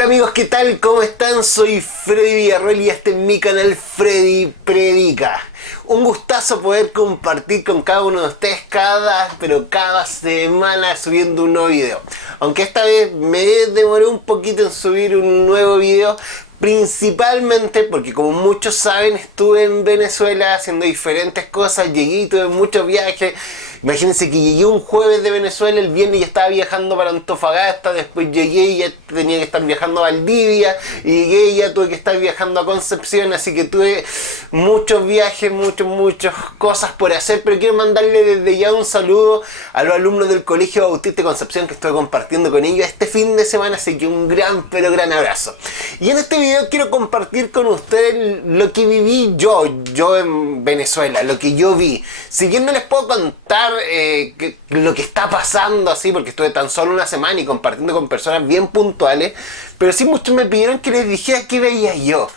Hola amigos, ¿qué tal? ¿Cómo están? Soy Freddy Villarroel y este es mi canal Freddy Predica. Un gustazo poder compartir con cada uno de ustedes cada semana subiendo un nuevo video. Aunque esta vez me demoré un poquito en subir un nuevo video, principalmente porque, como muchos saben, estuve en Venezuela haciendo diferentes cosas, llegué y tuve muchos viajes. Imagínense que llegué un jueves de Venezuela, el viernes ya estaba viajando para Antofagasta, después llegué y ya tenía que estar viajando a Valdivia, y llegué y ya tuve que estar viajando a Concepción, así que tuve muchos viajes, muchas cosas por hacer, pero quiero mandarle desde ya un saludo a los alumnos del Colegio Bautista de Concepción que estoy compartiendo con ellos este fin de semana, así que un gran abrazo. Y en este video quiero compartir con ustedes lo que viví yo en Venezuela, lo que yo vi. Si bien no les puedo contar lo que está pasando así, porque estuve tan solo una semana y compartiendo con personas bien puntuales, pero sí muchos me pidieron que les dijera qué veía yo.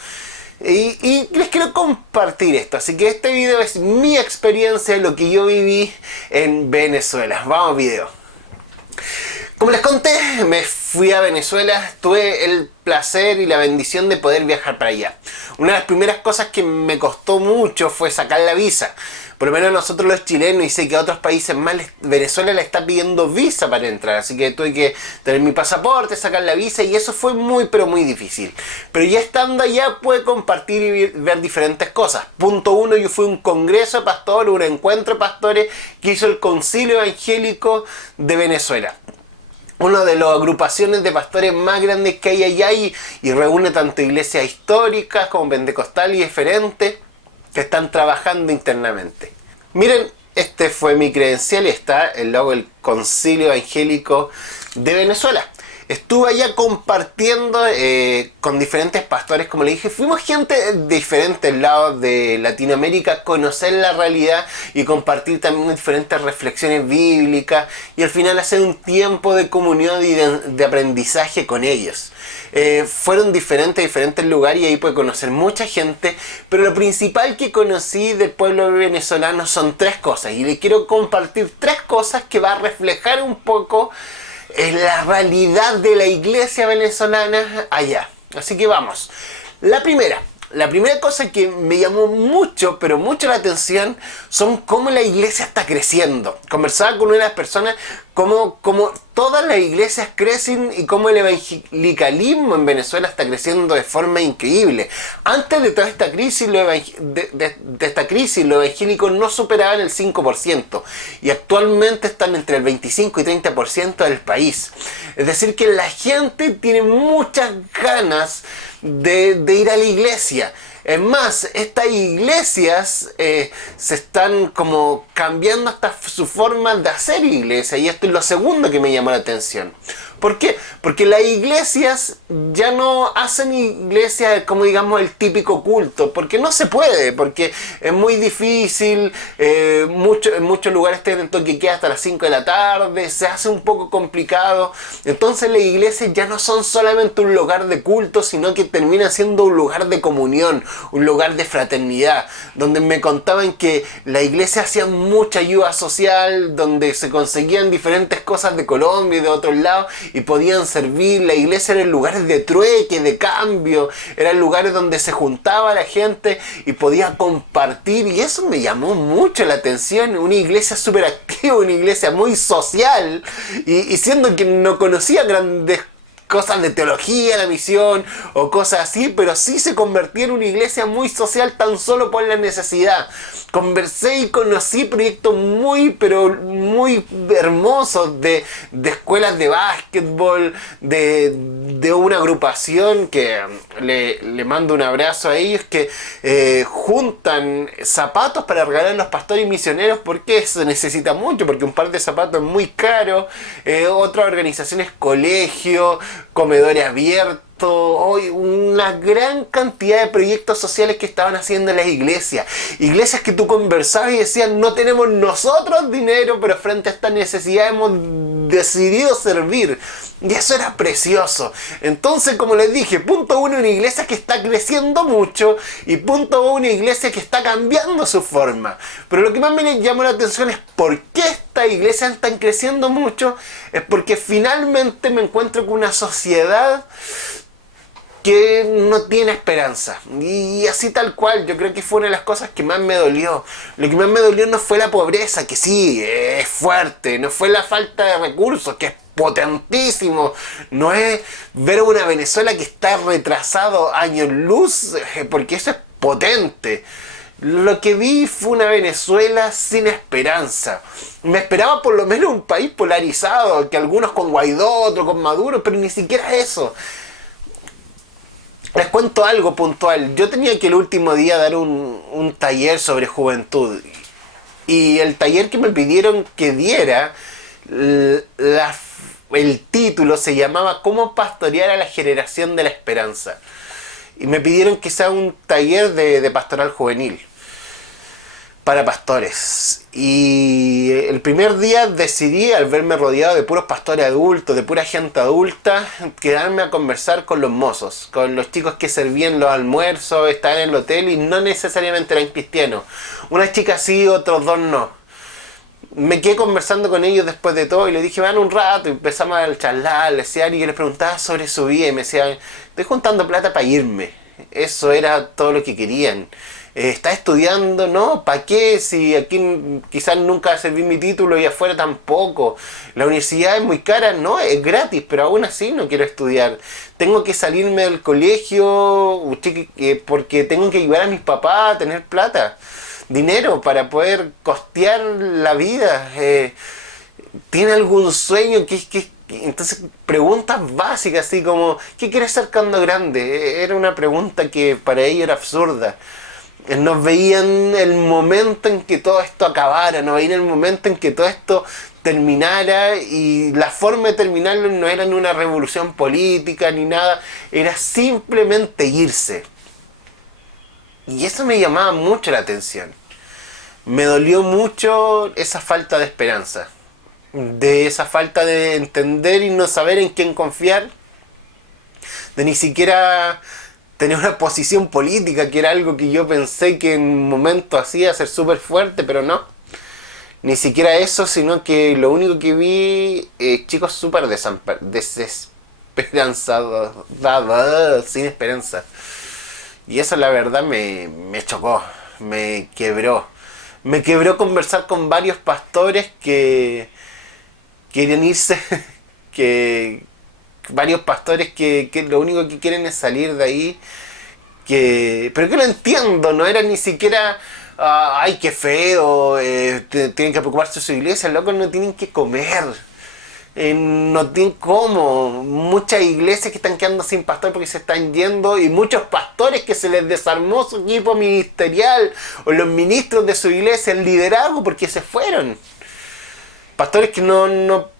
Y les quiero compartir esto, así que este video es mi experiencia, lo que yo viví en Venezuela. Vamos video. Como les conté, me fui a Venezuela, tuve el placer y la bendición de poder viajar para allá. Una de las primeras cosas que me costó mucho fue sacar la visa. Por lo menos nosotros los chilenos, y sé que a otros países más, Venezuela le está pidiendo visa para entrar. Así que tuve que tener mi pasaporte, sacar la visa, y eso fue muy difícil. Pero ya estando allá pude compartir y ver diferentes cosas. Punto 1, yo fui a un congreso de pastores, un encuentro de pastores que hizo el Concilio Evangélico de Venezuela. Una de las agrupaciones de pastores más grandes que hay allá, y reúne tanto iglesias históricas como pentecostales y diferentes que están trabajando internamente. Miren, este fue mi credencial y está el logo del Concilio Evangélico de Venezuela. Estuve allá compartiendo con diferentes pastores, como le dije, fuimos gente de diferentes lados de Latinoamérica, conocer la realidad y compartir también diferentes reflexiones bíblicas, y al final hacer un tiempo de comunión y de aprendizaje con ellos. Fueron diferentes lugares y ahí pude conocer mucha gente, pero lo principal que conocí del pueblo venezolano son tres cosas, y le quiero compartir tres cosas que va a reflejar un poco la realidad de la iglesia venezolana allá. Así que vamos. La primera cosa que me llamó mucho la atención son cómo la iglesia está creciendo. Conversaba con una de las personas cómo todas las iglesias crecen y cómo el evangelicalismo en Venezuela está creciendo de forma increíble. Antes de toda esta crisis, los evangélicos no superaban el 5%, y actualmente están entre el 25 y 30% del país. Es decir, que la gente tiene muchas ganas de ir a la iglesia. Es más, estas iglesias se están como cambiando hasta su forma de hacer iglesia, y esto es lo segundo que me llamó la atención. ¿Por qué? Porque las iglesias ya no hacen iglesias como, digamos, el típico culto, porque no se puede, porque es muy difícil, en muchos lugares tienen toque que queda hasta las 5 de la tarde, se hace un poco complicado. Entonces las iglesias ya no son solamente un lugar de culto, sino que terminan siendo un lugar de comunión, un lugar de fraternidad, donde me contaban que la iglesia hacía mucha ayuda social, donde se conseguían diferentes cosas de Colombia y de otros lados, y podían servir. La iglesia eran lugares de trueque, de cambio, eran lugares donde se juntaba la gente y podía compartir, y eso me llamó mucho la atención. Una iglesia súper activa, una iglesia muy social, y siendo que no conocía grandes cosas de teología, la misión o cosas así, pero sí se convertía en una iglesia muy social tan solo por la necesidad. Conversé y conocí proyectos muy hermosos de escuelas de básquetbol, de una agrupación que le mando un abrazo a ellos, que juntan zapatos para regalar a los pastores y misioneros, porque se necesita mucho, porque un par de zapatos es muy caro. Otras organizaciones, colegios, comedores abiertos, hoy una gran cantidad de proyectos sociales que estaban haciendo en las iglesias. Iglesias que tú conversabas y decían, no tenemos nosotros dinero, pero frente a esta necesidad hemos decidido servir. Y eso era precioso. Entonces, como les dije, punto uno, una iglesia que está creciendo mucho, y punto dos, una iglesia que está cambiando su forma. Pero lo que más me llamó la atención es por qué estas iglesias están creciendo mucho. Es porque finalmente me encuentro con una sociedad que no tiene esperanza. Y así tal cual, yo creo que fue una de las cosas que más me dolió. Lo que más me dolió no fue la pobreza, que sí, es fuerte, no fue la falta de recursos, que es potentísimo, no es ver a una Venezuela que está retrasado años luz, porque eso es potente. Lo que vi fue una Venezuela sin esperanza. Me esperaba por lo menos un país polarizado, que algunos con Guaidó, otros con Maduro, pero ni siquiera eso. Les cuento algo puntual. Yo tenía que el último día dar un taller sobre juventud. Y el taller que me pidieron que diera, el título se llamaba ¿Cómo pastorear a la generación de la esperanza? Y me pidieron que sea un taller de pastoral juvenil para pastores. Y el primer día decidí, al verme rodeado de puros pastores adultos, de pura gente adulta, quedarme a conversar con los mozos, con los chicos que servían los almuerzos, estaban en el hotel y no necesariamente eran cristianos. Una chica sí, otros dos no. Me quedé conversando con ellos después de todo y les dije, van un rato, y empezamos a charlar, y yo les preguntaba sobre su vida y me decían, estoy juntando plata para irme. Eso era todo lo que querían. ¿Está estudiando? No, ¿para qué? Si aquí quizás nunca serví mi título y afuera tampoco. La universidad es muy cara, no, es gratis, pero aún así no quiero estudiar. Tengo que salirme del colegio porque tengo que ayudar a mis papás a tener plata, dinero para poder costear la vida. ¿Tiene algún sueño? Entonces, preguntas básicas, así como, ¿qué quieres ser cuando grande? Era una pregunta que para ellos era absurda. Nos veían el momento en que todo esto acabara, nos veían el momento en que todo esto terminara, y la forma de terminarlo no era ni una revolución política ni nada, era simplemente irse. Y eso me llamaba mucho la atención. Me dolió mucho esa falta de esperanza, de esa falta de entender y no saber en quién confiar, de ni siquiera tener una posición política, que era algo que yo pensé que en un momento hacía ser súper fuerte, pero no. Ni siquiera eso, sino que lo único que vi, chicos súper desesperanzados, sin esperanza. Y eso la verdad me chocó, me quebró. Me quebró conversar con varios pastores que quieren irse, que varios pastores que lo único que quieren es salir de ahí, pero que lo entiendo, no era ni siquiera ay qué feo, tienen que preocuparse de su iglesia, locos no tienen que comer, no tienen cómo, muchas iglesias que están quedando sin pastor porque se están yendo, y muchos pastores que se les desarmó su equipo ministerial, o los ministros de su iglesia, el liderazgo, porque se fueron. Pastores que no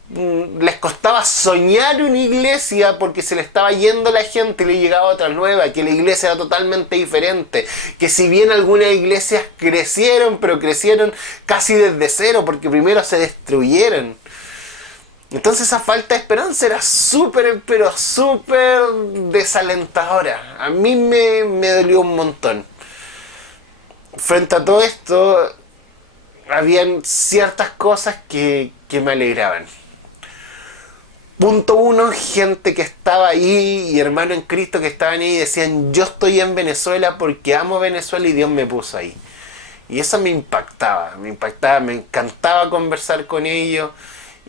les costaba soñar una iglesia porque se le estaba yendo la gente y le llegaba otra nueva, que la iglesia era totalmente diferente, que si bien algunas iglesias crecieron, pero crecieron casi desde cero porque primero se destruyeron. Entonces esa falta de esperanza era súper, pero súper desalentadora. A mí me dolió un montón. Frente a todo esto, habían ciertas cosas que me alegraban. Punto uno, gente que estaba ahí y hermanos en Cristo que estaban ahí y decían, yo estoy en Venezuela porque amo Venezuela y Dios me puso ahí. Y eso me impactaba, me encantaba conversar con ellos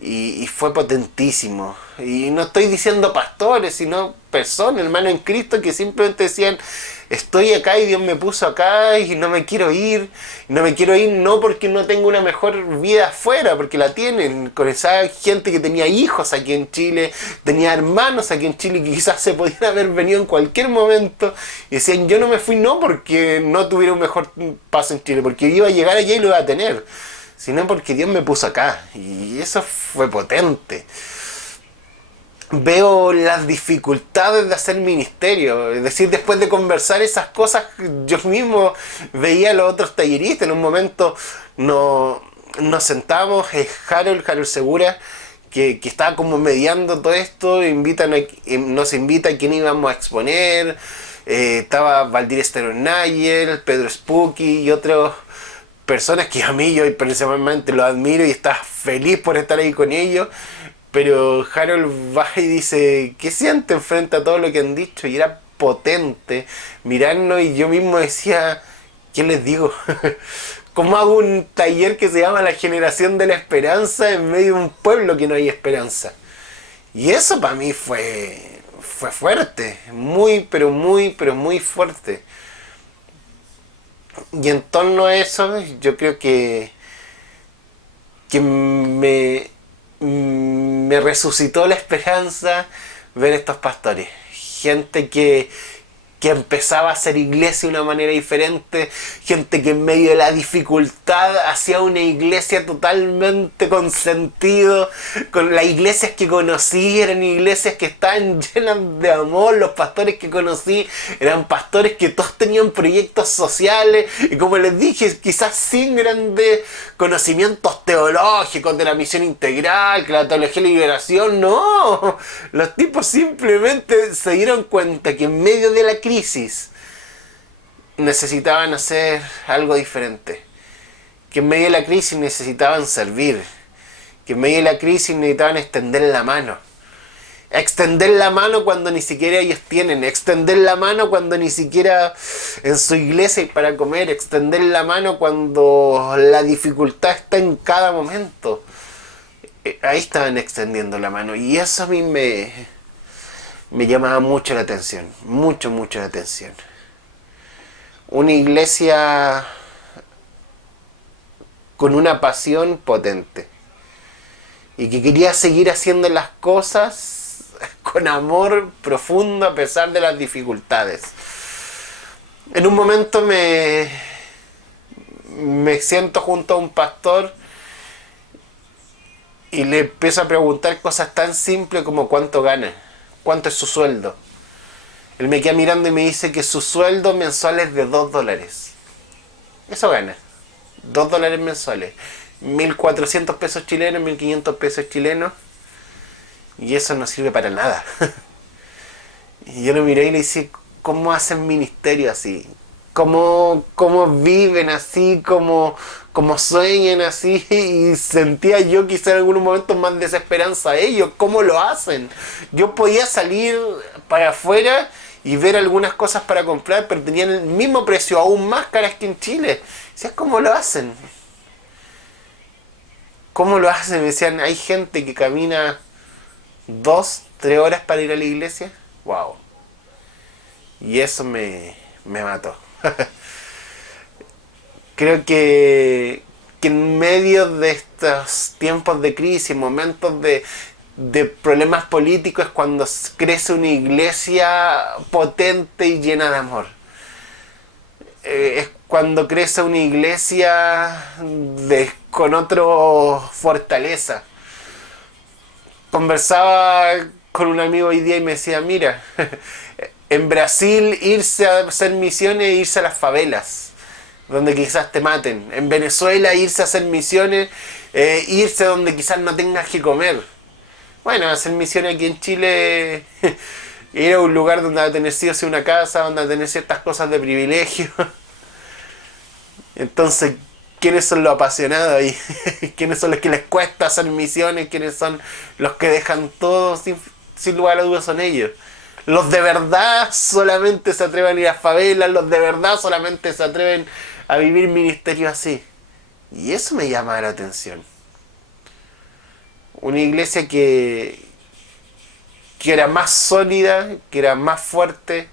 y fue potentísimo. Y no estoy diciendo pastores, sino personas, hermanos en Cristo, que simplemente decían, estoy acá y Dios me puso acá y no me quiero ir. No me quiero ir no porque no tengo una mejor vida afuera, porque la tienen. Con esa gente que tenía hijos aquí en Chile, tenía hermanos aquí en Chile que quizás se podían haber venido en cualquier momento. Y decían, yo no me fui no porque no tuviera un mejor paso en Chile, porque iba a llegar allá y lo iba a tener, sino porque Dios me puso acá. Y eso fue potente. Veo las dificultades de hacer ministerio, es decir, después de conversar esas cosas, yo mismo veía a los otros talleristas. En un momento nos sentamos, Harold Segura, que estaba como mediando todo esto, nos invita a quién íbamos a exponer, estaba Valdir Steronayer, Pedro Spooky y otras personas que a mí yo personalmente los admiro y estaba feliz por estar ahí con ellos. Pero Harold va y dice, ¿qué sienten frente a todo lo que han dicho? Y era potente mirarnos, y yo mismo decía, ¿qué les digo? ¿Cómo hago un taller que se llama La Generación de la Esperanza en medio de un pueblo que no hay esperanza? Y eso para mí fue fuerte, muy, pero muy fuerte. Y en torno a eso, yo creo que me resucitó la esperanza ver estos pastores. Gente que empezaba a hacer iglesia de una manera diferente, gente que en medio de la dificultad hacía una iglesia totalmente con sentido. Con las iglesias que conocí eran iglesias que estaban llenas de amor. Los pastores que conocí eran pastores que todos tenían proyectos sociales, y como les dije, quizás sin grandes conocimientos teológicos de la misión integral, que la teología de la liberación, no. Los tipos simplemente se dieron cuenta que en medio de la crisis necesitaban hacer algo diferente, que en medio de la crisis necesitaban servir, que en medio de la crisis necesitaban extender la mano cuando ni siquiera ellos tienen, extender la mano cuando ni siquiera en su iglesia hay para comer, extender la mano cuando la dificultad está en cada momento. Ahí estaban extendiendo la mano, y eso a mí me llamaba mucho la atención, mucho la atención. Una iglesia con una pasión potente, y que quería seguir haciendo las cosas con amor profundo a pesar de las dificultades. En un momento me siento junto a un pastor y le empiezo a preguntar cosas tan simples como cuánto gana, cuánto es su sueldo. Él me queda mirando y me dice que su sueldo mensual es de $2. Eso gana. $2 mensuales. 1.400 pesos chilenos, 1.500 pesos chilenos. Y eso no sirve para nada. Y yo lo miré y le dije, ¿cómo hacen ministerio así? ¿Cómo viven así? ¿Cómo sueñan así? Y sentía yo quizá en algunos momentos más desesperanza a ellos. ¿Cómo lo hacen? Yo podía salir para afuera y ver algunas cosas para comprar, pero tenían el mismo precio, aún más caras que en Chile. Decías, ¿cómo lo hacen? ¿Cómo lo hacen? Me decían, hay gente que camina 2-3 horas para ir a la iglesia. Wow. Y eso me mató. Creo que en medio de estos tiempos de crisis, momentos de problemas políticos, es cuando crece una iglesia potente y llena de amor. Es cuando crece una iglesia con otra fortaleza. Conversaba con un amigo hoy día y me decía, mira, en Brasil irse a hacer misiones e irse a las favelas, donde quizás te maten. En Venezuela irse a hacer misiones, irse donde quizás no tengas que comer. Bueno, hacer misiones aquí en Chile, ir a un lugar donde va a tener sí o sí una casa, donde va a tener ciertas cosas de privilegio. Entonces, ¿quiénes son los apasionados ahí? ¿Quiénes son los que les cuesta hacer misiones? ¿Quiénes son los que dejan todo? Sin lugar a dudas son ellos. Los de verdad solamente se atreven a ir a favelas, los de verdad solamente se atreven a vivir ministerios así. Y eso me llama la atención. Una iglesia que era más sólida, que era más fuerte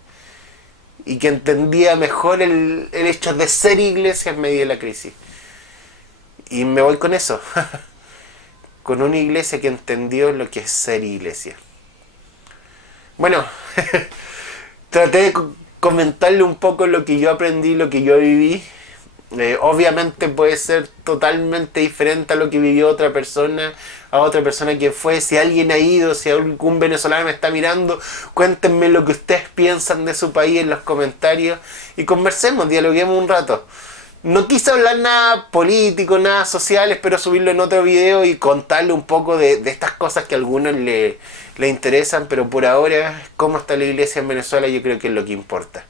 y que entendía mejor el hecho de ser iglesia en medio de la crisis. Y me voy con eso. Con una iglesia que entendió lo que es ser iglesia. Bueno, traté de comentarle un poco lo que yo aprendí, lo que yo viví. Obviamente puede ser totalmente diferente a lo que vivió otra persona, a otra persona que fue. Si alguien ha ido, si algún venezolano me está mirando, cuéntenme lo que ustedes piensan de su país en los comentarios y conversemos, dialoguemos un rato. No quise hablar nada político, nada social, espero subirlo en otro video y contarle un poco de estas cosas que a algunos le interesan, pero por ahora, cómo está la iglesia en Venezuela, yo creo que es lo que importa.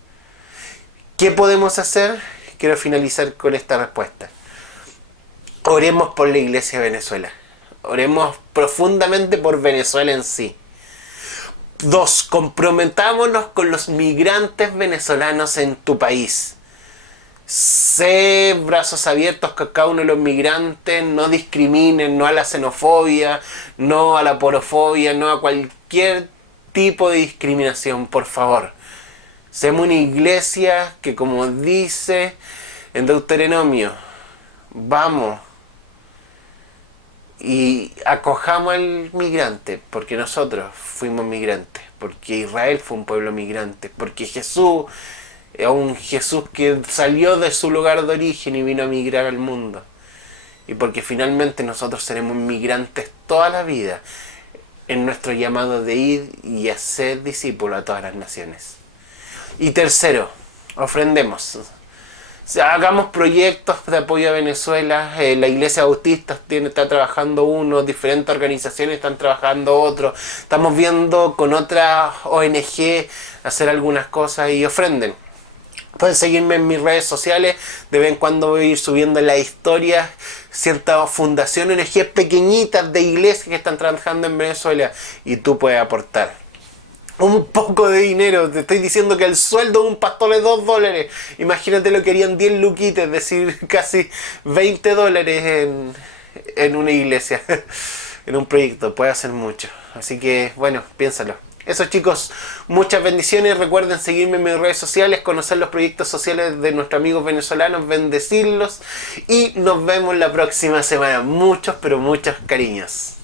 ¿Qué podemos hacer? Quiero finalizar con esta respuesta. Oremos por la iglesia de Venezuela. Oremos profundamente por Venezuela en sí. 2. Comprometámonos con los migrantes venezolanos en tu país. Sé brazos abiertos con cada uno de los migrantes, no discriminen, no a la xenofobia, no a la porofobia, no a cualquier tipo de discriminación, por favor. Seamos una iglesia que, como dice en Deuteronomio, vamos y acojamos al migrante, porque nosotros fuimos migrantes, porque Israel fue un pueblo migrante, porque Jesús es un Jesús que salió de su lugar de origen y vino a migrar al mundo, y porque finalmente nosotros seremos migrantes toda la vida en nuestro llamado de ir y hacer discípulos a todas las naciones. Y tercero, ofrendemos. O sea, hagamos proyectos de apoyo a Venezuela. La Iglesia Bautista está trabajando uno, diferentes organizaciones están trabajando otro. Estamos viendo con otras ONG hacer algunas cosas y ofrenden. Pueden seguirme en mis redes sociales. De vez en cuando voy a ir subiendo en las historias ciertas fundaciones, ONG pequeñitas de iglesias que están trabajando en Venezuela y tú puedes aportar un poco de dinero. Te estoy diciendo que el sueldo de un pastor es $2. Imagínate lo que harían 10 luquitas, es decir, casi $20 en una iglesia, en un proyecto. Puede hacer mucho. Así que, bueno, piénsalo. Eso, chicos, muchas bendiciones. Recuerden seguirme en mis redes sociales, conocer los proyectos sociales de nuestros amigos venezolanos, bendecirlos y nos vemos la próxima semana. Muchos, pero muchos cariños.